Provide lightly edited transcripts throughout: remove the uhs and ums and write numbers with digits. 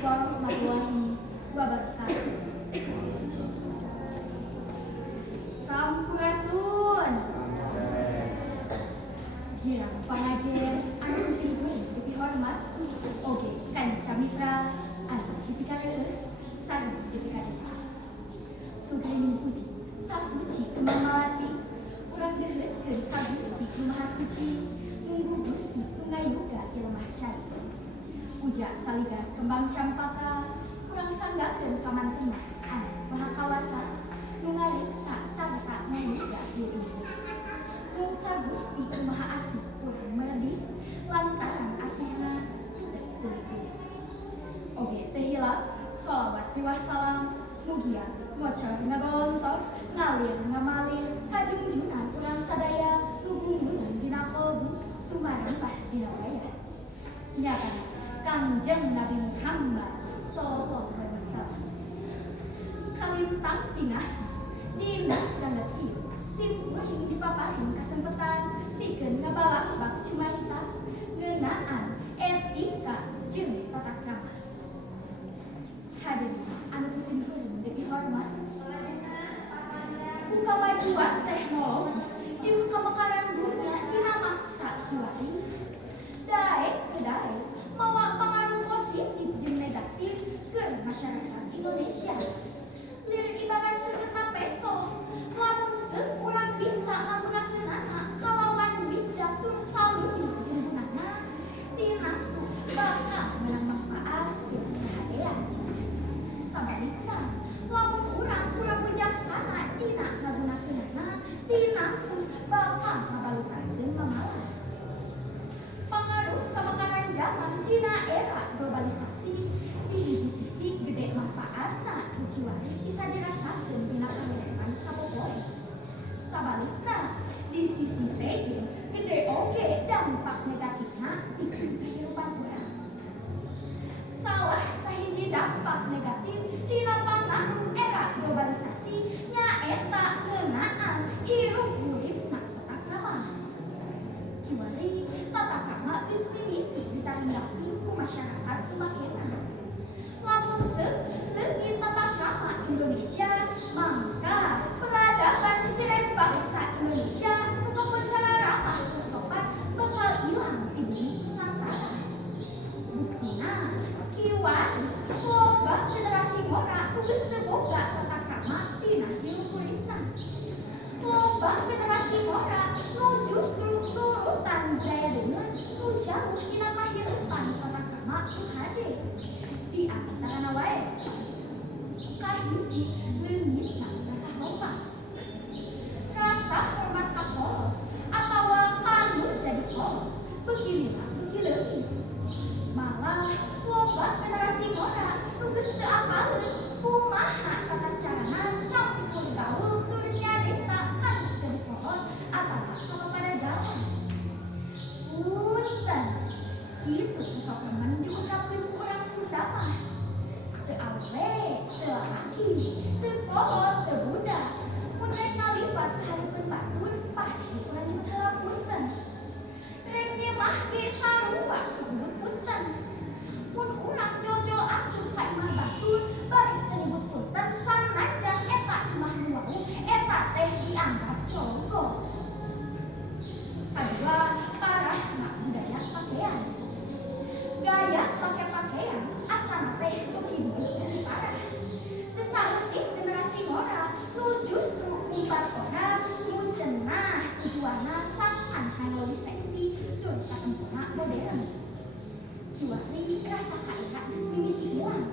warahmatullahi wabarakatuh. Sampurasun. Girang pangajian anu kusiluhun lebih hormat. Oke, kanca mitra anu dipikareus sareng dipikareus. Sugeng puji sasuci kembang melati urang deuskeun ka Gusti Maha Suci munggu Gusti ngayuga ti lemah cari. Puja saligar kembang campaka urang sanggakeun ka mantenna anu maha kawasa nu ngariksa sarta ngayuga ti ieu. Muka Gusti Maha Asih urang merdi lantaran asihna teu kulit-kulit. Oge teu hilap sholawat riwah salam mugia ngocor ngagontor ngalir ngamalir kajungjunan urang sadaya lubungan dina kolbu sumarempah dina wayah. Nyata Kangjeng Nabi Muhammad sallallahu alaihi wasallam kalintang pinah dina danget ieu simkuring dipaparin kasempetan pikeun ngabalak-bak cumarita ngeunaan etika jeung tata krama. Hadirin anu kusiluhun deui hormat, ku kamajuan teknologi jeung kamekaran dunia dina mangsa kiwari daek teu daek mawa pangaruh positif jeung negatif ke masyarakat Indonesia. Lirik ibarat seungeutna peso, lamun seuk urang bisa ngagunakeunana kalawan bijak tur saluni jeung gunana, tina bakal meunang manfaat jeung kahadean. Sabalikna, lamun urang kurang bijaksana tina ngagunakeunana, tina bakal ngabalukakeun pamalah. Pangaruh kamakaran zaman dina era globalisasi di hiji sisi gede manfaatna nu kiwari bisa dirasakeun dina kahirupan sapopoe. Sabalikna di sisi sejen gede oge dampak negatifna pikeun kahirupan urang. Salah sahiji dampak negatif dina pangaruh era globalisasi nyaeta ngeunaan hirup uripna tata krama. Kiwari tata krama geus mimiti ditarindahkeun ku masyarakat kumakena. Lamun seuk leungit tata krama Indonesia, mangka peradaban ciceren bangsa Indonesia nu kakoncara ramah tur sopan bakal ilang ti bumi Nusantara. Buktina, kiwari loba generasi mora nu geus teu boga tata krama dina hirup uripna. Loba generasi mora nu justru turutan budaya deungeun nu jauh dina kahirupan tata krama nu hade. Di antarana wae kahiji leungitna rasa hormat. Rasa hormat ka kolot atawa kanu jadi kolot beginilah beuki leungit. Malah loba generasi mora nu geus teu apaleun kumaha tata carana campur gaul tur nyarita kanu jadi kolot atawa kamakaran jalan. Punten, kitu sok temen diucapkeun ku urang Sunda mah. Teu awewe, teu lalaki, teu kolot, teu budak. Mun rek ngaliwat hareupeun batur pasti urang nyebut heula punten. Rek nyemah ge sarua sok nyebut punten. Mun urang jojol asup ka imah batur bari teu nyebut punten sanajan eta imah nu wau eta teh dianggap congkok. Kadua, parahna budaya pakaian. Gaya pake pakaian asana teh beuki dieu dari parah. Teu saeutik generasi mora nu justru umbar orang nu cenah tujuanna sangkan hanoli seksi tur katempona modern. Kiwari rasa kaira geus mimiti ilang.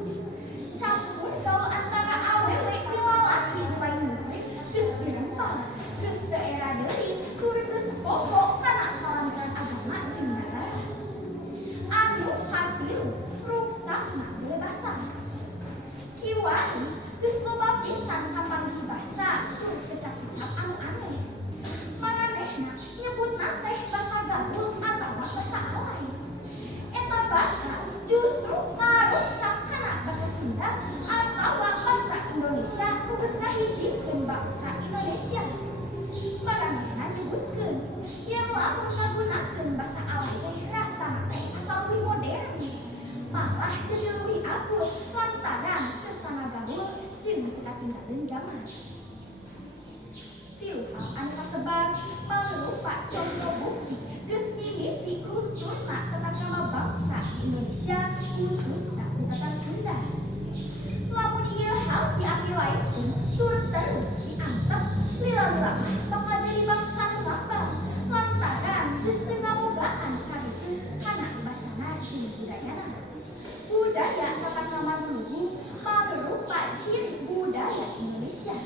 Campur gaul antara awewe jeung lalaki nu paling murid geus dirempah, geus teu era deui tur geus pokok kana kalantaran agama jeung nagara. Anu katilu ruksakna bebasan. Kiwari geus loba pisan kapanggih basa tur kecap-kecap anu aneh. Mananehna nyebutna teh basa gaul atawa basa alay. Eta basa justru ngaruksak kana basa Sunda atawa basa Indonesia nu geus ngahijikeun bangsa Indonesia. Mananehna nyebutkeun yang lamun ngagunakeun basa alay teh rasana teh asal leuwih modern. Maka mah jadi leuwih agung lantaran kesana gaul jeung kita tinggalin zaman. Tilu hal anu kasebar mangrupa contoh bukti geus mimiti kulturna tatakrama bangsa Indonesia khususna di Tatar Sunda. Lamun ieu hal diambil lain pun turut terus diantep lila-lila bakal jadi bangsa nu ngambang lantaran geus teu ngabogaan karitus kana basana jeung budayana. Budaya tatakrama luhur mangrupa ciri budaya Indonesia.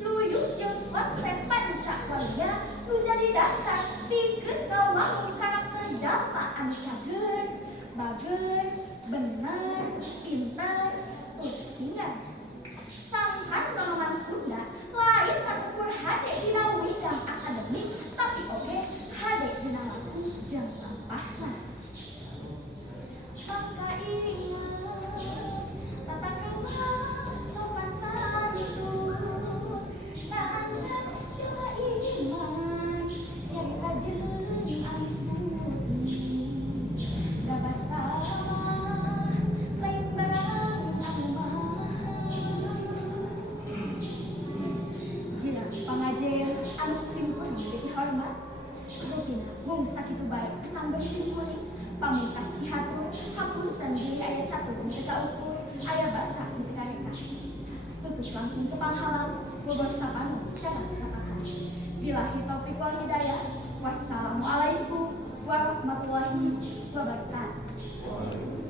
Luyuk jeung konsep pancakarya nu jadi dasar pikeun ngawangun karakter jalma anu cager, bager, bener, pinter, tur singa. Sangkan golongan Sunda lain karukur hade dina widang akademik tapi oge hade dina laku jeung lampahna. Bangka inget tatakrama sopan santun nanda jeung iman nyarita jeung alis budi da basama lain barang anu mahal. Gila pangajen anu simkuring deui hormat rupina mung sakitu bae sambil simkuring pamungkas pihatur hapunten deui aya catur nu teu kaukur aya basa nu teu kareka tutus langkung ke panghalang bobor sapanu cara sapakan. Billahi taufiq wal hidayah. Wassalamualaikum warahmatullahi wabarakatuh.